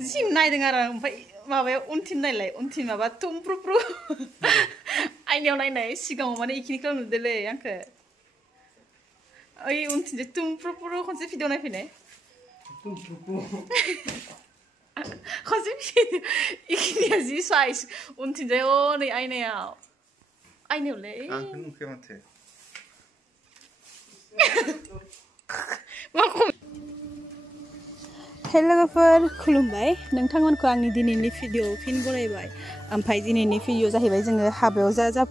जि नायदों आरो ओमफ्राय माबायाव उनथिं नायलाय उनथिं माबा तुमफ्रुफ्रु आइनायाव नायनाय सिगाङाव माने इखिनिखौ नुदोलै आंखो ओइ उनथिंजाय तुमफ्रुफ्रु खनसे भिडिअ नायफैनाय खनसे भिडिअ इखिनिया जि साइज उनथिंजाय अ नै आइनायावलै आंखौ नुखै माथो मा खम हेल' लोगोफोर खुलुमबाय नोंथांमोनखौ आंनि दिनैनि भिडिअ फिन बरायबाय ओमफ्राय दिनैनि भिडिअ जाहैबाय जोङो हाबायाव जा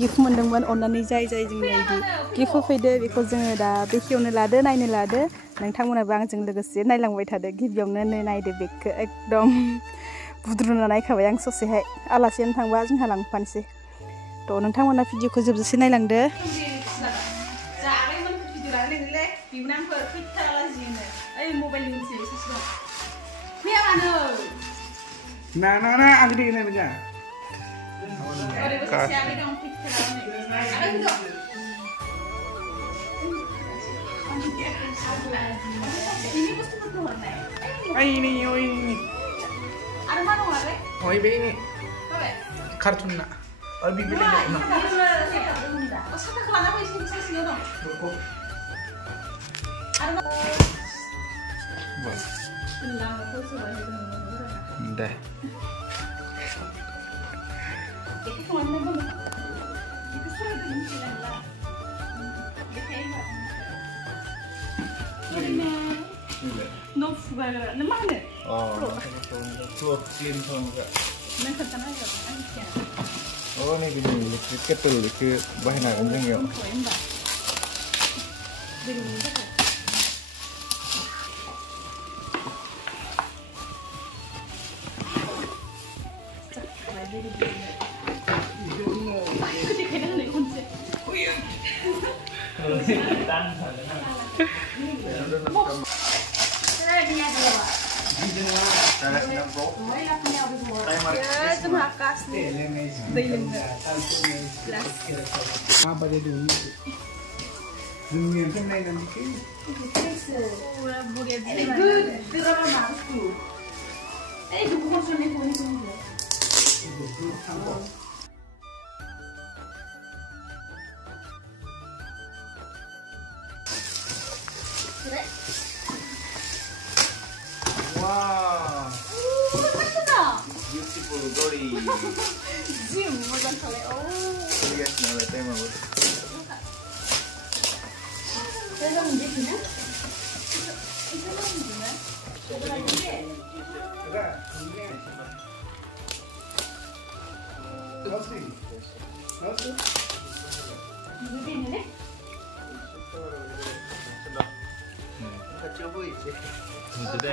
गिफ्ट मोन्दोंमोन अननानै जाय जोंनो इदि गिफ्ट होफैदो बेखौ जोङो दा बेखेवनो लादो नायनो लादो नोंथांमोनाबो आंजों लोगोसे नायलांबाय थादो गिबियावनो नायदो बेगखौ एकदम बुद्रुना नायखाबाय आं ससेहाय आलासियानो थांबा जोंहा लांफानोसै थ' नोंथांमोना भिडिअखौ जोबजासे नायलांदो Nah, aku di ini enggak. Ini. Ada mana orang? Oh ini. Kartun nak. Oh bibir ini. Oh sana kelana apa sih sini dong? Ada. Dah. No fuga, na mana? Oh, floor clean juga. Oh, ini gini, listrik ketul, listrik bahan anjing ya. Apa dia dulu? Dunia kan lain nanti. Wow. Beautiful Dory. Zim, macam kali. Oh. Yes, nama tema. Dalam dia mana? Itu dalam dia mana? Dalam dia. Enggak, ini. Nasi. Ini ni. Kacau boy. Beautiful.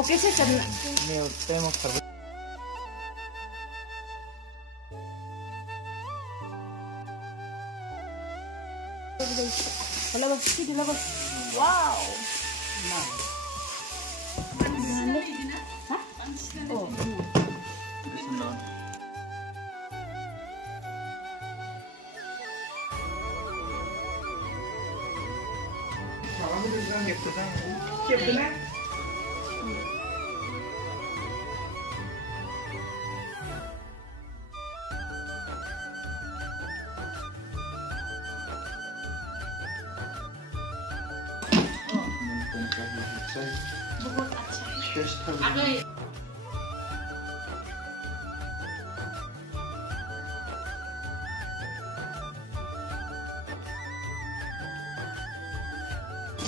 Oke, saya cari. Ini tema terbaik. Wow. Oh. Siap benar.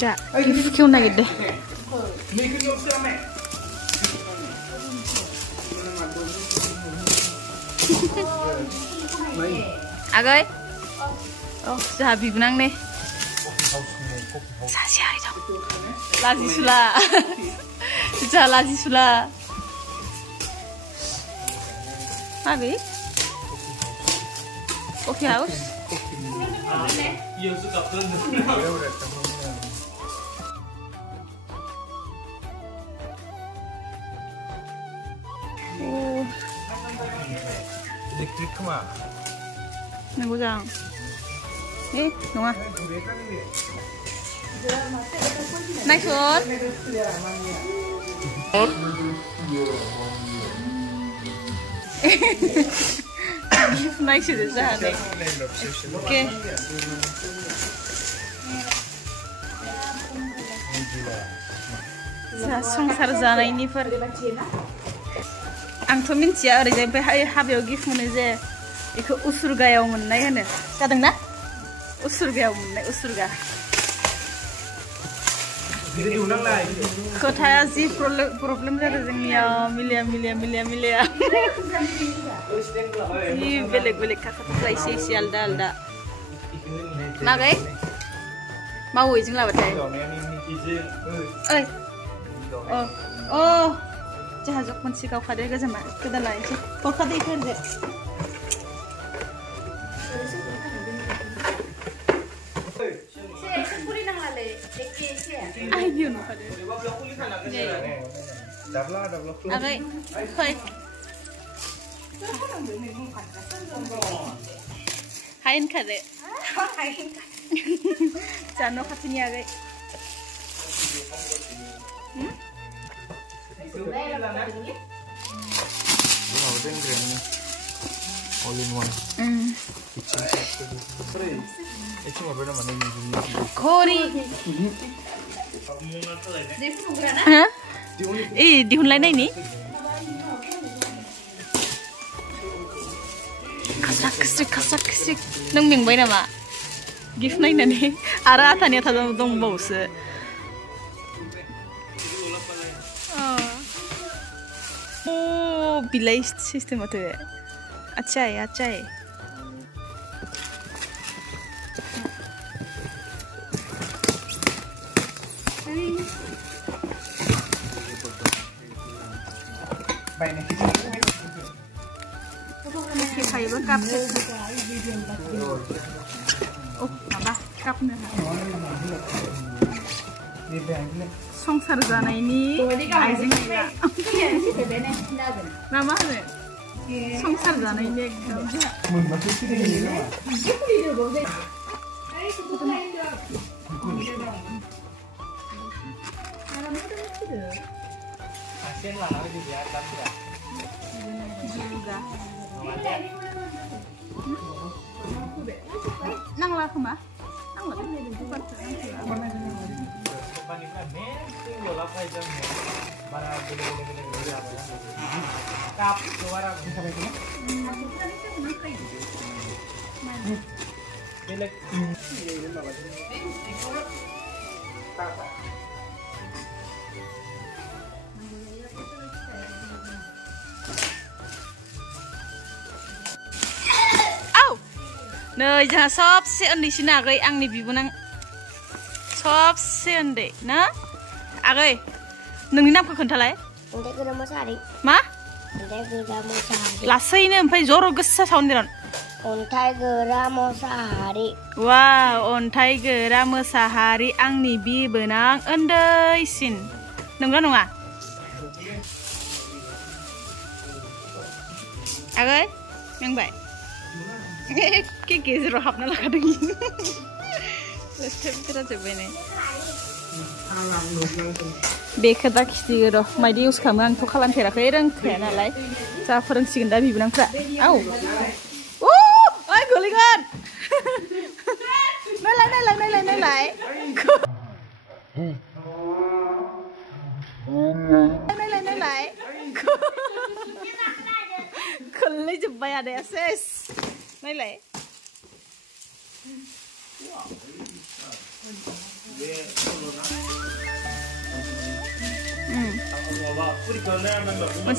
자, 기억나겠대. 아가이? 자, 비분항네. 사시아이죠. 라지술라. 진짜 라지술라. 아비? Coffee house. Iya suka pun. Ya udah temen. Oh, Elektrik kemana? nanggu장. Nonga. Nice one. Nice itu sahaja. Oke. संसार जानायनिफोर आंथ' मिन्थिया ओरैजाय बे हाबायाव gift mono जे बेखौ उसुरगायाव मोननाय होनो जादोंना उसुरगायाव मोननाय उसुरगा खोथाया जि प्रब्लेम जादों जोंनियाव मिलिया जि बेलेग खोथाफ्रा एसे आलदा मागै मावो इजों लाबाथाय ओइ जोंहा जग मोनसे गावखादो गोजामा गोदान लानोसै हरखादो इफोरजों आइडिया नुखादो आगै फै हायेन खादो जानो खाथिनि आगै All in one. Kitchen apa namanya ini? Kori. Hah? Dihunlain ini? Kasak kesik. Nang mingbai nama. Gift naik nani. Ara tanya tadong dong bos. Oh, bilai sistem itu ya. अच्छा है फाइबर कप ओ माबा cup no संसार जानायनि आइजें आइला ना मा होनो संसार जानायनि नांला खोमा नै जोंहा सबसे उन्दैसिन आगै आंनि बिबोनां सबसे उन्दै ना आगै नोंनि नामखौ खोन्थालाय मा लासैनो ओमफ्राय जर गोसा साउन्ड अन्थाइ गोरा मोसाहारि वाव अन्थाइ गोरा मोसाहारि आंनि बिबोनां उन्दैसिन नंगौ नङा आगै मेंबाय के गेजेराव हाबना लाखादों लेथेरा जोब्बाय नै बेखौ दा खिथियो र' मायदि इउज खालामो आंथ' खालामफेराखै रोंखाया नालाय जा फोरोंसिगोन दा बिबोनांफ्रा औ ओइ गोलैगोन नायलाय गोलैजोब्बाय आदाया सेस नायलाय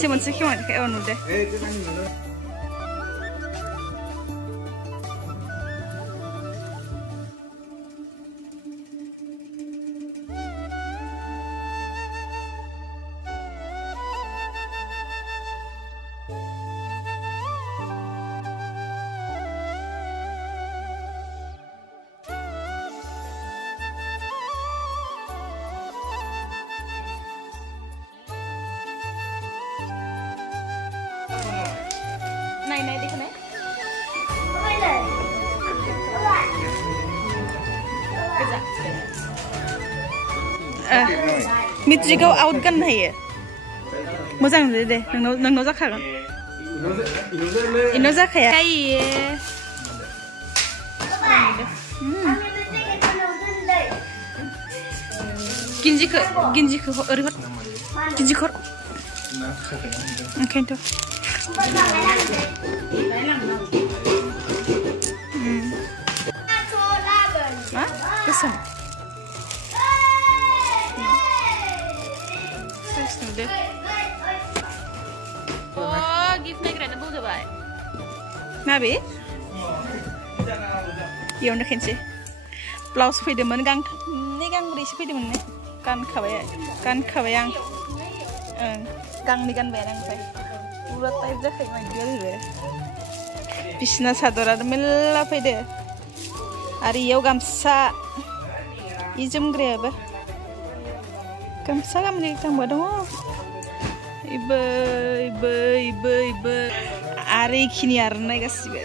मोनसे खेवनायखाय औ नुदो नाय देखो नाय मिट्रिकआव आउट गाननो हायो मोजां नुदो दे नोंनाव जाखागोन इनाव जाखाया गिन्जिखौ ओरै हर गिन्जिखौ ओंखायनोथ' मा गोसोम साइज नुदो गिफ्ट नायग्रायानो बावजोबाय माबे इयावनो खेनसे ब्लाउस फैदोंमोन गांनै गांब्रैसो फैदोंमोन ने गानखाबाय आं गांनै गानबाय आं ओमफ्राय पुरा टाइप जाखायो मायदि जाहैबाय बिसिना सादरानो मेल्ला फैदो आरो इयाव गामसा इ जोमग्रायाबो गामसा गांनै गांबा दङ इबो आरो इखिनि आर'नाइ गासिबो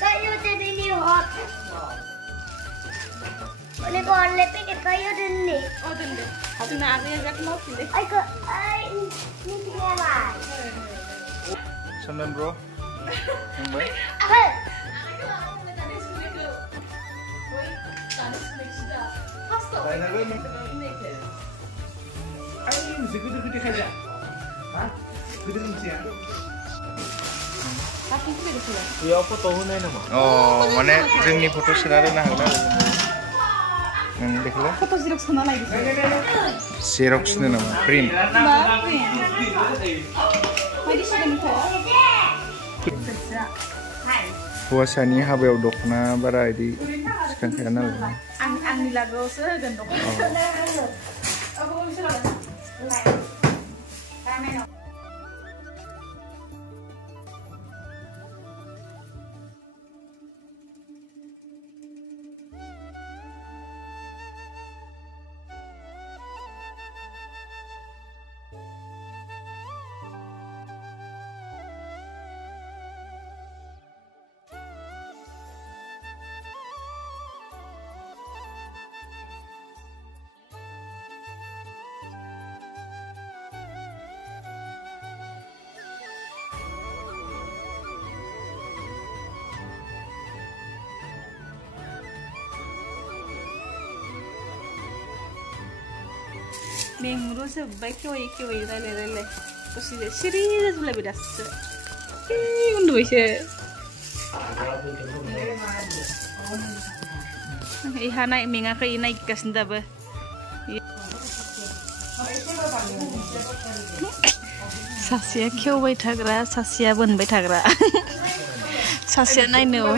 kayu jadi lihat. Boleh kau lepek kayu dulu. Oh dulu. Tuna ada yang jak mau sih. Ay ini dia lah. Samdan bro. Baik. Iya foto hunai nama. Oh, mana जोंनि फट' सोना दोननो हागोन आरो नों देखला Foto xerox होना लायदो जेरक्स नो नामा प्रिन्ट हौवासानि हाबायाव दख'ना बारा इदि सिखांखाया नालाय आंनि लागोआवसो होगोन दख'ना Menguru sebaik kioi rale terus dia serius mulai bedas undu bisa iha naik mengaka naik kasenda ba sasia kioi thagra sasia bonbai thagra sasia naino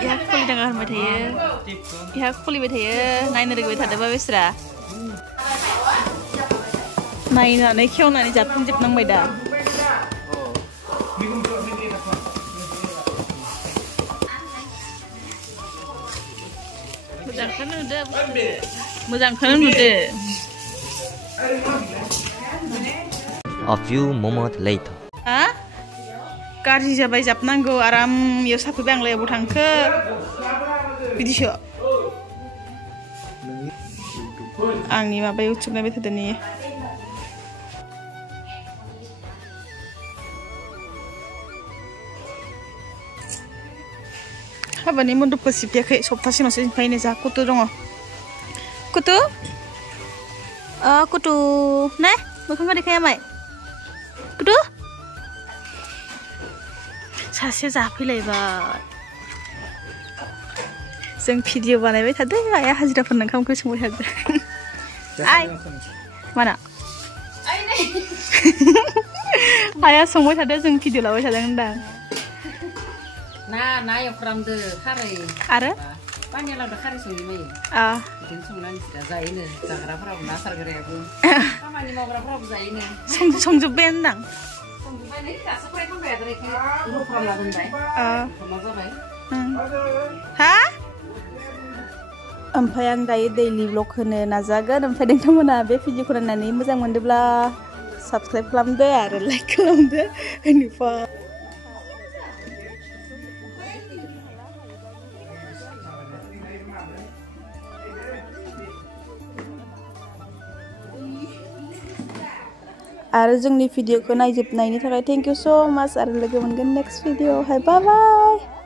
Ya kuli dengar macam ya kuli betul ya, naik negeri betul ada babesra. Naik kiau naik jatuh jep nang beda. Muzang kan udah. A few moments later. Hah? Gaji jabai jap nanggo aram yo sapu bang le butangke bidisho angni mabai ucuk na betade ni habani mundu pesip ya kayak soptasi nasi kayak za kutu dong kutu kutu nah bukan nggak kayak mai kutu सासे जाफैलायबाय जों भिडिअ बानायबाय थादों आइया हाजिराफोरनो ओंखामखौ संबाय थादों आइ माना आइया संबाय थादों जों भिडिअ लाबाय थादों होनदां ना एवफ्रामदो खारै आरो पानिलावदो खारै संबाय बिदिनो संनानै जिरा जायोनो जाग्राफोराबो ना सारग्रायाबो खामानि मावग्राफोराबो जायोनो संजोब्बाय होनदां संजोब्बाय दासो फ्राय खालामबाय आरो इखो रुफ्रामना दोनबाय मा जाबाय हा ओमफ्राय आं दायो दैलि ब्लग होनो नाजागोन ओमफ्राय नोंथांमोना बे भिडिअखौ नायनानै मोजां मोनदोंब्ला साबस्क्राइब खालामदो आरो लाइक खालामदो बेनिफ्राय आरो जोंनि भिडिअखौ नायजोबनायनि थाखाय थेंक इउ स' माच आरो लोगो मोनगोन नेक्स्ट भिडिअआवहाय बाय बाय